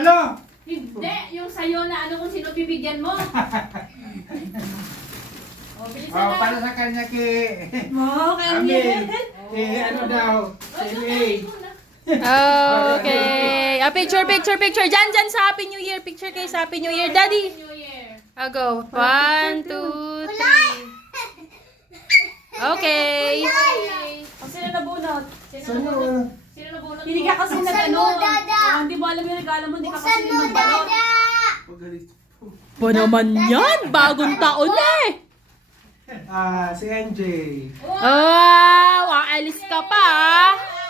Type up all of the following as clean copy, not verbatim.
Ano? Hindi, yung sa'yo na ano kung sino bibigyan mo. O, bilisan Oh, na. para sa kanya kay Okay. Amin. Ano daw? Ay, Okay. Picture. Dyan sa Happy New Year. Picture kayo sa Happy New Year. Daddy. New Year. Go. 1, 2, 3. Okay. Sino nabunot? Sino nabunot Hindi mo? ka kasi nag-ano. Hindi mo alam yung regalo mo, hindi ka kasi nagbalot. Ba naman yan? Bagong taon eh. Si NJ. Oh, aalis ka pa.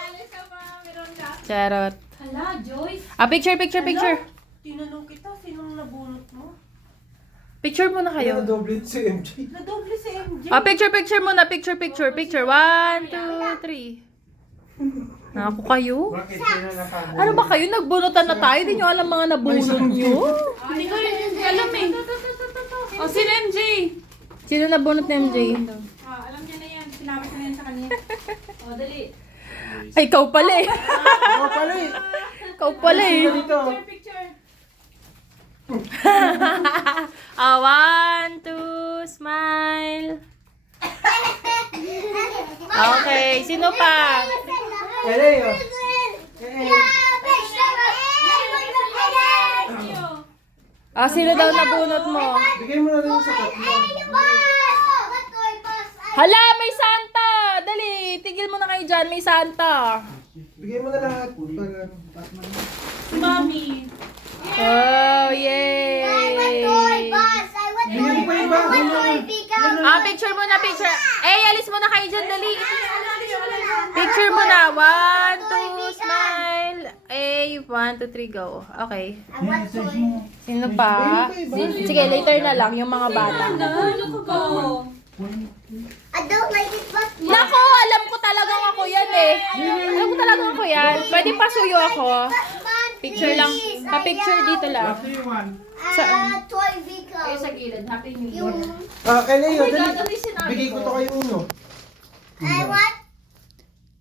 Alis ka pa, meron ka. Charot. Hala, Joyce. Picture. Tinanong kita, sinong nabunot mo? Picture muna kayo. Doble si MJ. Nadoble si MJ. Picture muna. Picture. 1, 2, 3. Naku kayo. Bakit sino nakabunot? Ano ba kayo? Nagbunutan na tayo. Hindi nyo alam mga nabunot nyo. Hindi ko rin alam eh. O, sino MJ? Sino nabunot ni MJ? Alam niya na yan. Sinabi ko na yan sa kanya. O, dali. Ay, ikaw pala eh. Ako pala eh. Ikaw pala eh. Dito. Picture. 1, 2, smile. Okay, sino pa? Leo. Sino daw nabunot mo? Bigay mo na rin sa tatlo. Hala, may Santa! Dali, tigil mo na kayo dyan, may Santa. Bigay mo na lahat. Para... Si Mami. Oh, yay! Bigay mo pa iba. Picture mo na, picture. Alis mo na kayo dyan, dali. Picture mo na. 1, 2, smile. 1, 2, 3, go. Okay. Sino pa? Sige, later na lang, yung mga bata. Ano ka ba? I don't like it, but Nako, alam ko talagang ako yan eh. Alam ko talagang ako yan. Pwede pasuyo ako. Picture lang. Pa-picture dito lang. What do you want? toy Kayo vehicle. sa gilid. Happy New Year. Yung, Leo, my God, dali. dali sinabi Bigay ko ko. to kay Uno. I want,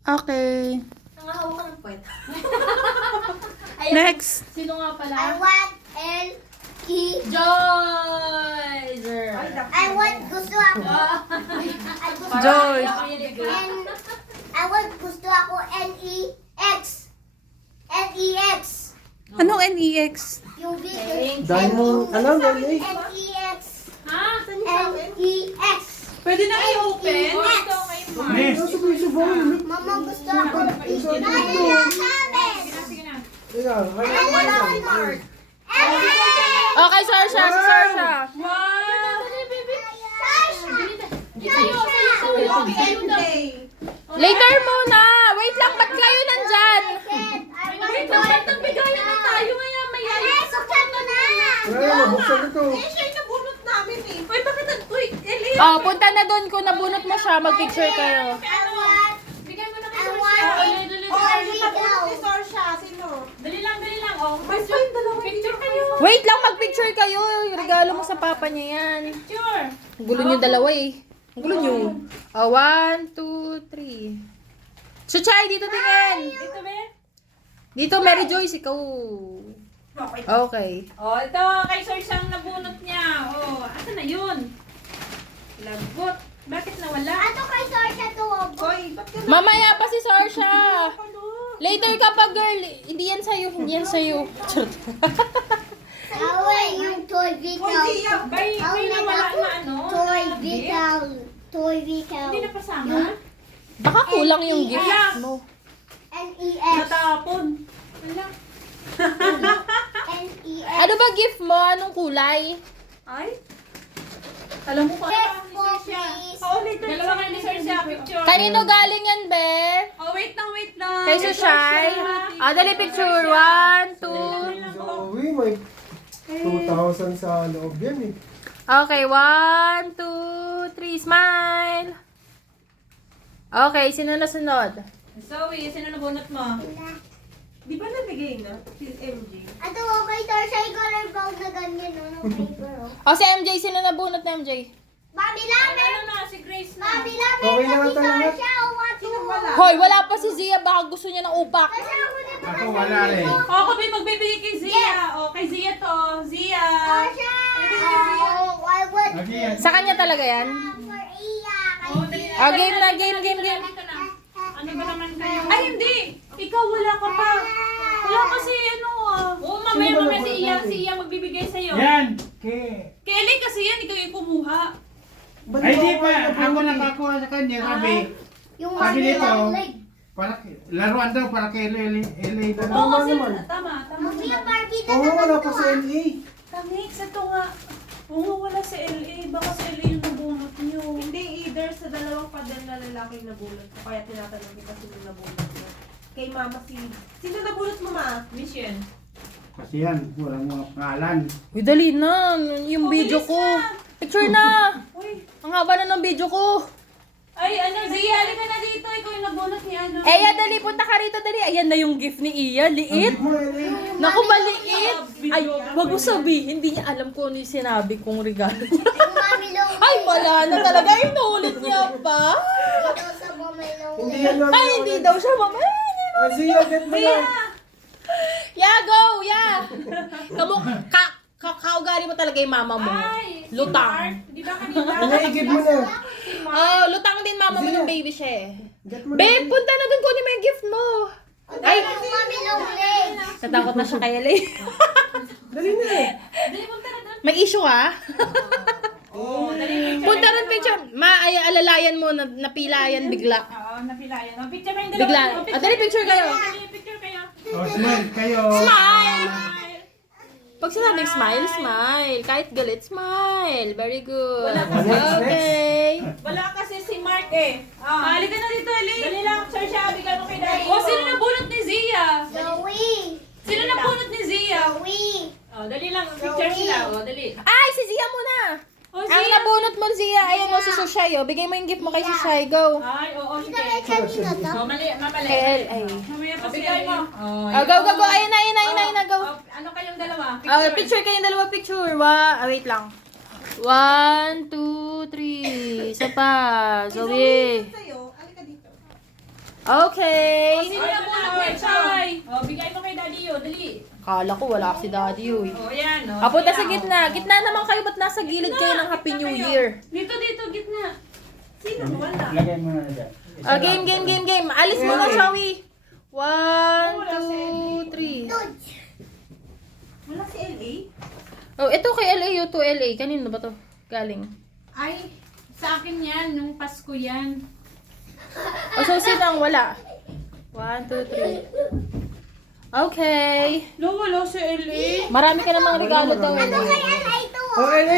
Okay. Nangahawa ka ng puwet. Next. Sino nga pala? I want L, key. Joyce! I want gusto ako. Joyce. N, I want gusto ako N-E-X. N-E-X. Anong NEX? Yung vehicle. Dahil mo, ano, dali. N-E-X. Ha? N-E-X. Pwede na i-open? O, ito kay Mark. Miss. Sabay-sabay. Mama, gusto ako. Dahil lang sa amin. Sige na. Ikaw, I want Mark. Okay, Sarsha. Si Sarsha. Wow! Later muna. Wait lang, ba't kayo nandyan? Wait lang, ba't nagbigayan na tayo ngayon? May Wala na, buksan ito. Siya yung nabunot namin eh. Uy, bakit uy, Eli? Punta na doon. Kung nabunot mo siya, mag-picture kayo. Bigay mo na kay I Sorsha. want- Dali, Oh, dali, yung nabunot ni Sorsha. Sino? dali lang. Oh, Ay, pa yung dalawa. picture kayo. Wait lang, mag-picture kayo. Regalo mo sa papa niya yan. Picture. Ang gulo niyo dalawa eh. Ang gulo niyo. 1, 2, 3. Chuchay, dito tingin. Ito, be. Dito, Mary Joyce, ikaw. Okay. Okay. Oh, ito kay Sorsha ang nabunot niya. Oh, asa na yun? Lagot. Bakit nawala? Ato kay Sorsha to. Uy, ba't ka Mamaya pa si Sarsha. Later ka pa, girl. Hindi yan sa'yo. Hindi yan sa'yo. Charot. Away yung toy Uy, vehicle. siya. May nawala na ano? Toy na gift? vehicle. Toy vehicle. Hindi na pasama? Baka kulang yung gift mo. N-E-X. Natapon. Wala. N-E-X. Ano ba gift mo? Anong kulay? Ay? Alam mo pa. Please. Oh, later. Dalawa kayo ni Sorsha. Picture. Kanino galing yan, be? Oh, wait lang. Kay Sushay? Dali picture. 1, 2. Zoe, may 2,000 sa loob yan eh. Okay, 1, 2, 3. Smile. Okay, sino na sunod? Zoe, sino nabunot mo? Di ba nabigay na? Si MJ. Ato okay, Sorsha, yung color brown na ganyan, no? No paper, oh. O, si MJ. Sino nabunot na MJ? Mami Lamer! Ano na, si Grace na. Mami Lamer! Okay na Kasi ata lahat. Sorsha, want to. Wala. Hoy, wala pa si Zia. Baka gusto niya ng upak. Kasi ako na Ako wala rin. Ako ba magbibigay kay Zia? Sa kanya talaga yan? For Iya. Oh, dali na. Oh, game na, game. Dito na. Ano ba naman kayo? Ay, hindi! Ikaw wala ka pa. Wala kasi ano ah. Oo, Sino ba mamaya nagbunot si natin? Iya magbibigay sa'yo. Yan! Kelly kasi yan, ikaw yung kumuha. Ba't Ay, di ako pa. yung Ako napulot eh? nakakuha sa kanya. Sabi, Yung Sabi mami nito, lang leg. para, laruan daw para kay LA. Tama Oo, kasi naman. tama. Mami, yung Barbie na Oo, naman wala to, pa sa ah. LA. Tamix, ito nga. Oo, wala sa LA. Baka sa LA yung nabunot niyo. Hindi, either sa dalawang padel na lalaking nabulot ko, kaya tinatanong kita sino nabulot mo. Kay mama si... Sino nabulot mo, ma? Mission. Kasi yan, walang mga pangalan. Uy, dali na. Yung video ko. Picture na. Uy, Ang haba na ng video ko. ay ano, Zia, halika na dito. Ikaw yung nabunot ni ano. Eya, dali. Punta ka rito, dali. Ayan na yung gift ni Iya. Liit. Mo, LA. Naku, maliit. Ay, wag mo sabihin. Hindi niya alam kung ano yung sinabi kong regalo niya. Yung mami lang Ay, wala na talaga. Inulit niya pa. Ito sa mami lang Hindi leg. yan lang. Ay, hindi daw siya mama. Ah, Zia, get mo lang. Yeah, go! Yeah! Kamu, kaugali mo talaga yung mama mo. Ay, si Lutang. Mark. Di ba kanina? Naigib mo na. Oh, lutang din mama mo Zia. ng baby siya eh. Get mo na. Babe, punta na dun kunin mo yung gift mo. Ay, yung mami lang leg. Natakot na siya kay Lay. Dali na eh. Dali, punta na doon. May issue ha? Oo, dali. Punta rin picture. Ay, alalayan mo, napilayan bigla. Oo, napilayan. Oh, picture kayong dalawa. Bigla. Oh, Dali, picture kayo. Dali, picture kayo. O, smile kayo. Smile! Pag sinabing smile, smile. Kahit galit, smile. Very good. Okay. Wala kasi si Mark eh. Ah, Halika na dito, Eli. dali lang, sir siya. Bigyan mo kay Daddy. Oh, sino nabunot ni Zia? Zoe. Sino nabunot ni Zia? Zoe. Oh, dali lang. Picture sila. Oh, dali. Ay, si Zia muna. Oh, Ang nabunot mo, Zia. Ayan o, si Sushay. Oh. Bigay mo yung gift mo kay Sushay. Go. Ay, oo, Ito sige. may kanina to. Oh, mali, mamali. Kay LA. Mamaya pa Oh, si bigay mo. Eli. Oh, go, go, go. Ayun na, go. Oh, ano kayong dalawa? Picture kayong dalawa, picture. Wait lang. 1, 2, 3. Isa pa. Zoe. Sa'yo, alika dito. Okay. Sino nabunot ni Chay? Oh, bigay mo kay Daddy yun. Dali. Kala ko wala si Daddy yun. Oh, yan. Oh, Punta sa Sige, gitna. Gitna naman kayo. Ba't nasa gilid kayo ng Happy New Year? Dito, gitna. Sino wala? Lagay mo na dyan. Game. Alis mo na, Zoe. 1, 2, 3. Wala si LA? Oh, ito kay LA. To LA. Kanino ba to? Galing. Ay, sa akin yan. Nung Pasko yan. O, so sinang wala? 1, 2, 3. Okay. Lo, wala si Eli. Marami ka namang regalo daw. Ano kaya na ito? Oh, LA.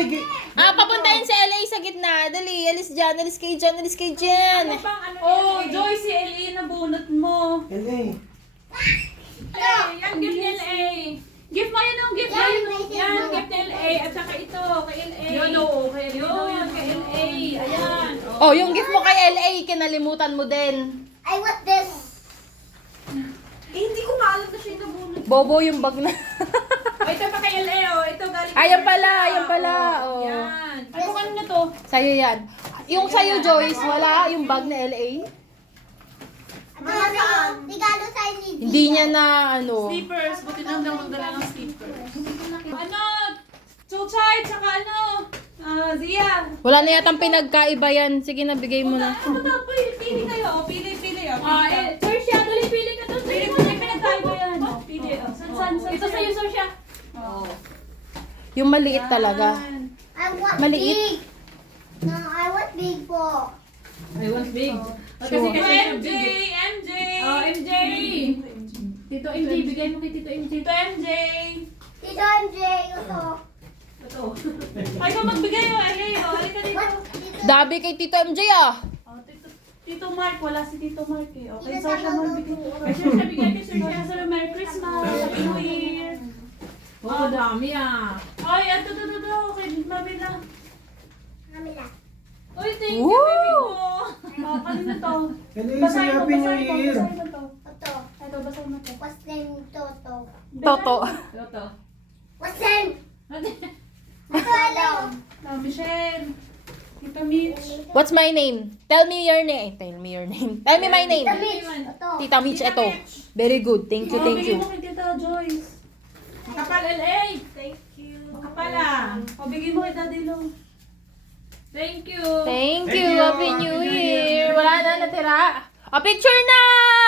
Papuntahin si LA sa gitna. Dali, alis dyan. Alis kayo dyan. Pang ano Oh, yan, eh. Joy, si Eli nabunot mo. LA. Ay, yan, gift ni LA. Gift mo yun ang gift. Yan, Ayun, may Yan, gift ni LA. At saka ito, kay LA. Yun, oo, kay LA. Yun, kay LA. Ayan. Oh, yung gift mo kay LA, kinalimutan mo din. I want this. Eh, hindi ko nga alam na siya yung nabunot. Bobo yung bag na. Oh, ito pa kay LA, oh. Ito galing. Ayan pala. Oh. Yan. Ano kanina to? Sa'yo yan. Yung sa'yo, Joyce, wala yung bag na LA? Regalo sa ni Hindi niya na, ano. Slippers. Buti na daw magdala ng slippers. Ano? Chuchay, tsaka ano? Zia. Wala na yatang pinagkaiba yan. Sige na, bigay mo na. Ano to? Pili kayo. O, pili. O, Sir siya, dali, pili ka doon. Pili mo na yung pinagkaiba yan. O, pili. O, san? Ito sa'yo, sir siya. Yung maliit talaga. I want Maliit. big. No, I want big po. I want big. Sure. Kasi kasi MJ! MJ! Oh, MJ. Tito MJ, bigay mo kay Tito MJ. Tito MJ! Tito MJ, ito. Ito. Ay, kung magbigay o, Eli. O, halika dito. What? Tito. Dabi kay Tito MJ ah. O, Tito Mark. Wala si Tito Mark eh. O, kay Tito Sasha Tama magbigay. Kay sir siya, bigay kay sir siya. Sasha, sir, Merry Christmas. Happy New Year. Oh, dami ah. Ay, ito. Kay Mami lang. Kamila. Uy, thank you, baby ko. O, kanina to. LA, say Happy New Year. Basahin mo to. Ito. Ito, basahin mo to. What's name Toto? Toto. Ito. What's name? Ito alam. Michelle. Tita Mitch. What's my name? Tell me your name. Tell me your name. Tell me my name. Tita Mitch. Ito. Tita Mitch, eto. Very good. Thank you, thank Bigay you. mo kay Tita Joyce. Makapal LA. Thank you. Makapal ah. O, bigay mo kay Daddy Lo. Thank you. Thank Thank you. you. Happy New Happy New Year. Year. Wala na natira. O, picture na!